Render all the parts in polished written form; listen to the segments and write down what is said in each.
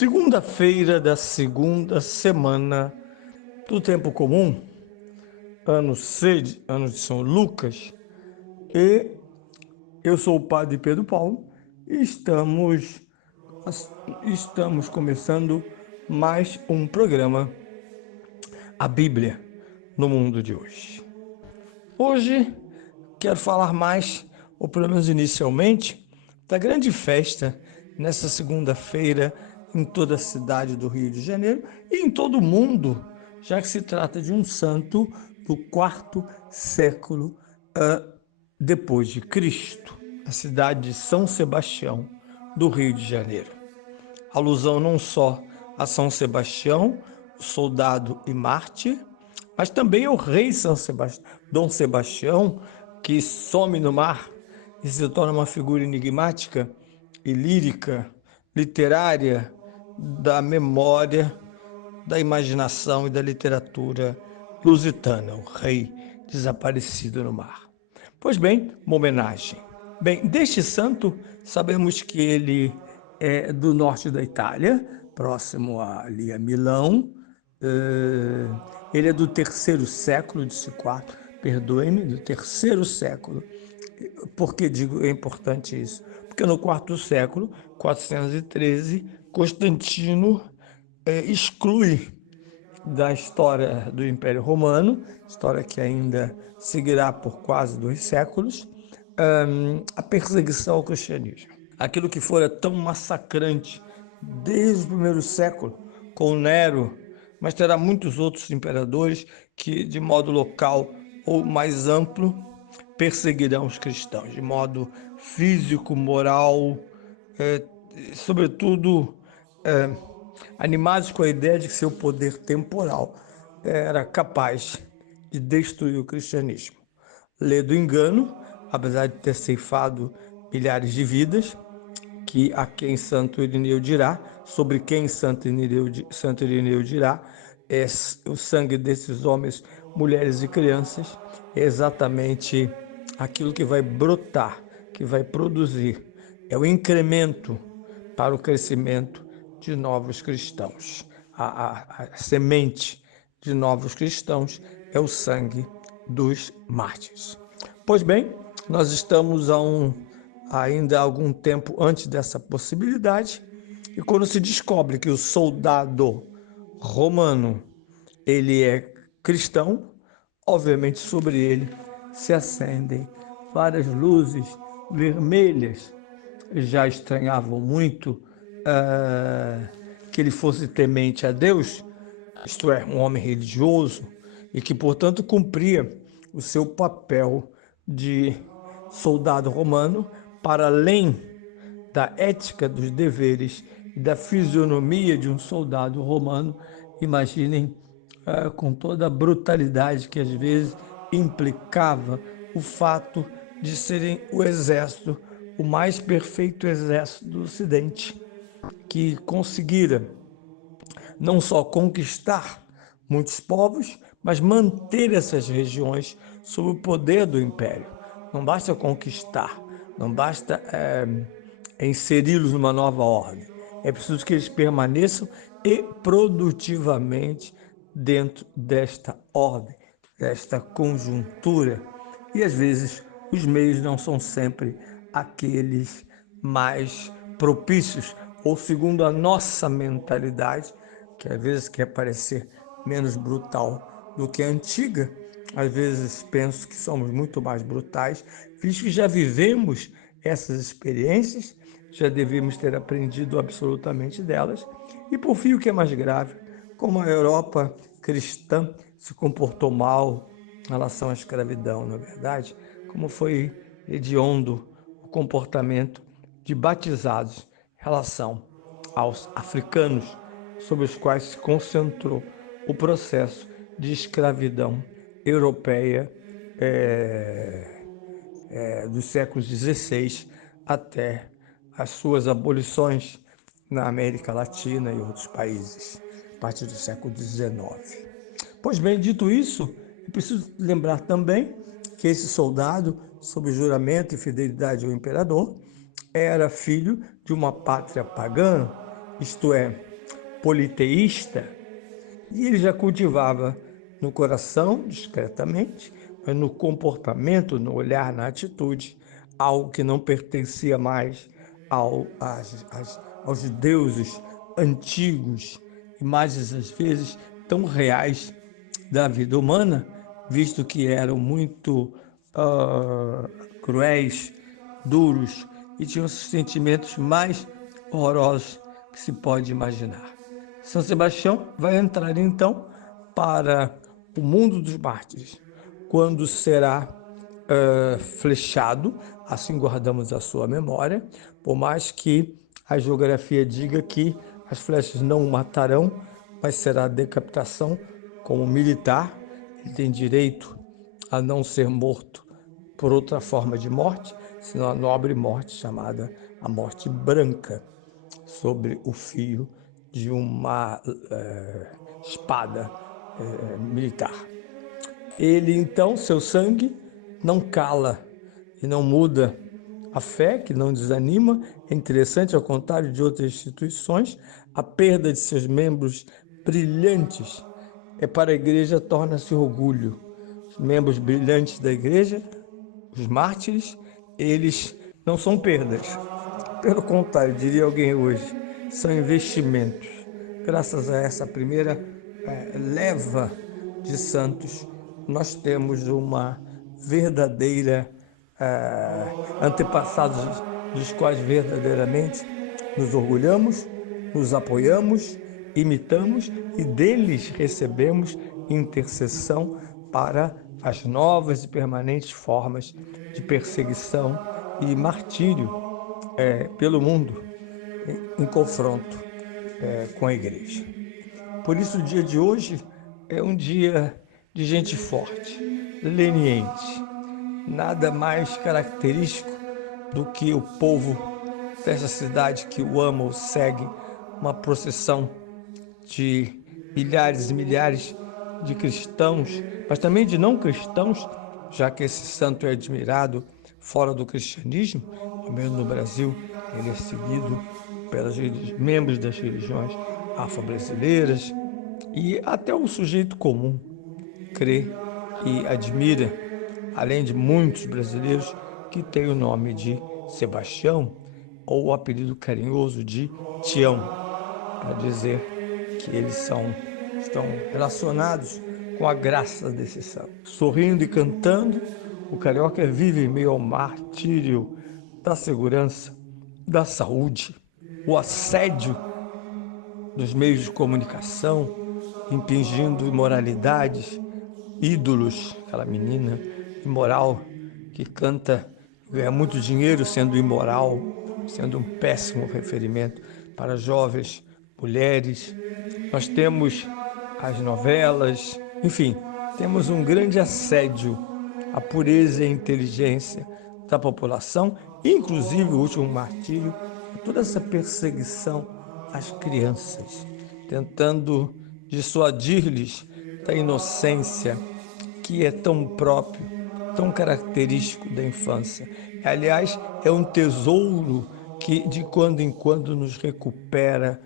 Segunda-feira da segunda semana do tempo comum, ano C, ano de São Lucas, e eu sou o Padre Pedro Paulo e estamos começando mais um programa, a Bíblia no mundo de hoje. Hoje quero falar mais, ou pelo menos inicialmente, da grande festa nessa segunda-feira em toda a cidade do Rio de Janeiro e em todo o mundo, já que se trata de um santo do quarto século depois de Cristo, a cidade de São Sebastião, do Rio de Janeiro. Alusão não só a São Sebastião, soldado e mártir, mas também ao rei Dom Sebastião, que some no mar e se torna uma figura enigmática e lírica, literária, da memória, da imaginação e da literatura lusitana, o rei desaparecido no mar. Pois bem, uma homenagem. Bem, deste santo, sabemos que ele é do norte da Itália, próximo ali a Milão. Ele é do terceiro século de C4, perdoe-me, do terceiro século. Por que digo é importante isso? Porque no quarto século, 413, Constantino exclui da história do Império Romano, história que ainda seguirá por quase 2 séculos, a perseguição ao cristianismo. Aquilo que fora tão massacrante desde o primeiro século, com Nero, mas terá muitos outros imperadores que, de modo local ou mais amplo, perseguirão os cristãos, de modo físico, moral, sobretudo animados com a ideia de que seu poder temporal era capaz de destruir o cristianismo. Lê do engano, apesar de ter ceifado milhares de vidas, que a quem Santo Irineu dirá, sobre quem Santo Irineu dirá, é o sangue desses homens, mulheres e crianças, é exatamente aquilo que vai brotar, que vai produzir, é o incremento para o crescimento de novos cristãos. A semente de novos cristãos é o sangue dos mártires. Pois bem, nós estamos ainda há algum tempo antes dessa possibilidade, e quando se descobre que o soldado romano ele é cristão, obviamente sobre ele se acendem várias luzes vermelhas. Já estranhavam muito que ele fosse temente a Deus, isto é, um homem religioso, e que, portanto, cumpria o seu papel de soldado romano, para além da ética, dos deveres e da fisionomia de um soldado romano. Imaginem com toda a brutalidade que às vezes implicava o fato de serem o exército, o mais perfeito exército do Ocidente, que conseguira não só conquistar muitos povos, mas manter essas regiões sob o poder do império. Não basta conquistar, não basta inseri-los numa nova ordem. É preciso que eles permaneçam e produtivamente dentro desta ordem, desta conjuntura. E às vezes os meios não são sempre aqueles mais propícios, ou segundo a nossa mentalidade, que às vezes quer parecer menos brutal do que a antiga. Às vezes penso que somos muito mais brutais, visto que já vivemos essas experiências, já devemos ter aprendido absolutamente delas. E por fim, o que é mais grave, como a Europa cristã se comportou mal em relação à escravidão, na verdade, como foi hediondo o comportamento de batizados em relação aos africanos, sobre os quais se concentrou o processo de escravidão europeia dos séculos XVI até as suas abolições na América Latina e outros países, a partir do século XIX. Pois bem, dito isso, é preciso lembrar também que esse soldado, sob juramento e fidelidade ao imperador, era filho de uma pátria pagã, isto é, politeísta, e ele já cultivava no coração, discretamente, mas no comportamento, no olhar, na atitude, algo que não pertencia mais aos deuses antigos, imagens às vezes tão reais da vida humana, visto que eram muito cruéis, duros e tinham os sentimentos mais horrorosos que se pode imaginar. São Sebastião vai entrar então para o mundo dos mártires, quando será flechado, assim guardamos a sua memória, por mais que a geografia diga que as flechas não o matarão, mas será decapitação como militar. Ele tem direito a não ser morto por outra forma de morte, senão a nobre morte chamada a morte branca, sobre o fio de uma espada militar. Ele, então, seu sangue não cala e não muda a fé, que não desanima. É interessante, ao contrário de outras instituições, a perda de seus membros brilhantes para a igreja torna-se orgulho. Os membros brilhantes da igreja, os mártires, eles não são perdas. Pelo contrário, diria alguém hoje, são investimentos. Graças a essa primeira leva de santos, nós temos uma verdadeira antepassados dos quais verdadeiramente nos orgulhamos, nos apoiamos, imitamos e deles recebemos intercessão para as novas e permanentes formas de perseguição e martírio pelo mundo em confronto com a igreja. Por isso o dia de hoje é um dia de gente forte, leniente, nada mais característico do que o povo dessa cidade que o ama, o segue, uma procissão de milhares e milhares de cristãos, mas também de não cristãos, já que esse santo é admirado fora do cristianismo, ao menos no Brasil, ele é seguido pelos membros das religiões afro-brasileiras, e até o sujeito comum crê e admira, além de muitos brasileiros que têm o nome de Sebastião ou o apelido carinhoso de Tião, para dizer que eles estão relacionados com a graça desse santo. Sorrindo e cantando, o carioca vive em meio ao martírio da segurança, da saúde, o assédio dos meios de comunicação, impingindo imoralidades, ídolos, aquela menina imoral que canta, ganha muito dinheiro sendo imoral, sendo um péssimo referimento para jovens mulheres. Nós temos as novelas, enfim, temos um grande assédio à pureza e à inteligência da população, inclusive o último martírio, toda essa perseguição às crianças, tentando dissuadir-lhes da inocência que é tão próprio, tão característico da infância. Aliás, é um tesouro que de quando em quando nos recupera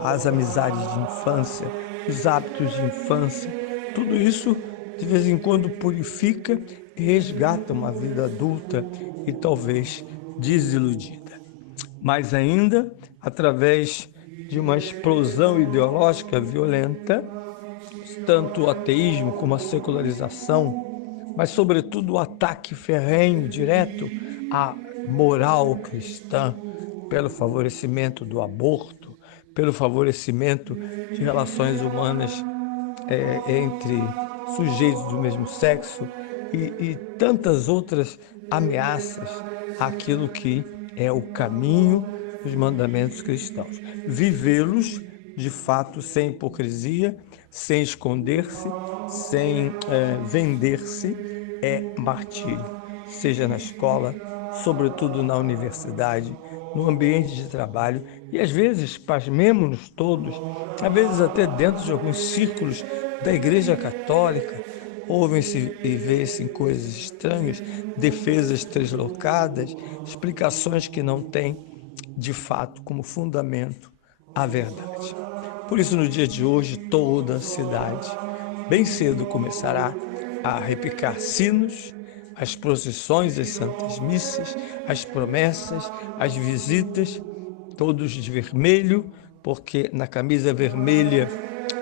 as amizades de infância, os hábitos de infância. Tudo isso, de vez em quando, purifica e resgata uma vida adulta e talvez desiludida. Mais ainda, através de uma explosão ideológica violenta, tanto o ateísmo como a secularização, mas, sobretudo, o ataque ferrenho, direto à moral cristã, pelo favorecimento do aborto, pelo favorecimento de relações humanas entre sujeitos do mesmo sexo e tantas outras ameaças àquilo que é o caminho dos mandamentos cristãos. Vivê-los, de fato, sem hipocrisia, sem esconder-se, sem vender-se, é martírio, seja na escola, sobretudo na universidade, no ambiente de trabalho, e às vezes, pasmemos-nos todos, às vezes até dentro de alguns círculos da Igreja Católica, ouvem-se e vê-se coisas estranhas, defesas translocadas, explicações que não têm, de fato, como fundamento a verdade. Por isso, no dia de hoje, toda a cidade, bem cedo, começará a repicar sinos, as procissões, as santas missas, as promessas, as visitas, todos de vermelho, porque na camisa vermelha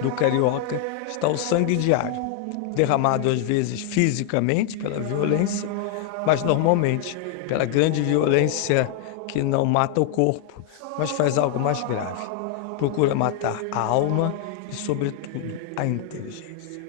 do carioca está o sangue diário, derramado às vezes fisicamente pela violência, mas normalmente pela grande violência que não mata o corpo, mas faz algo mais grave. Procura matar a alma e, sobretudo, a inteligência.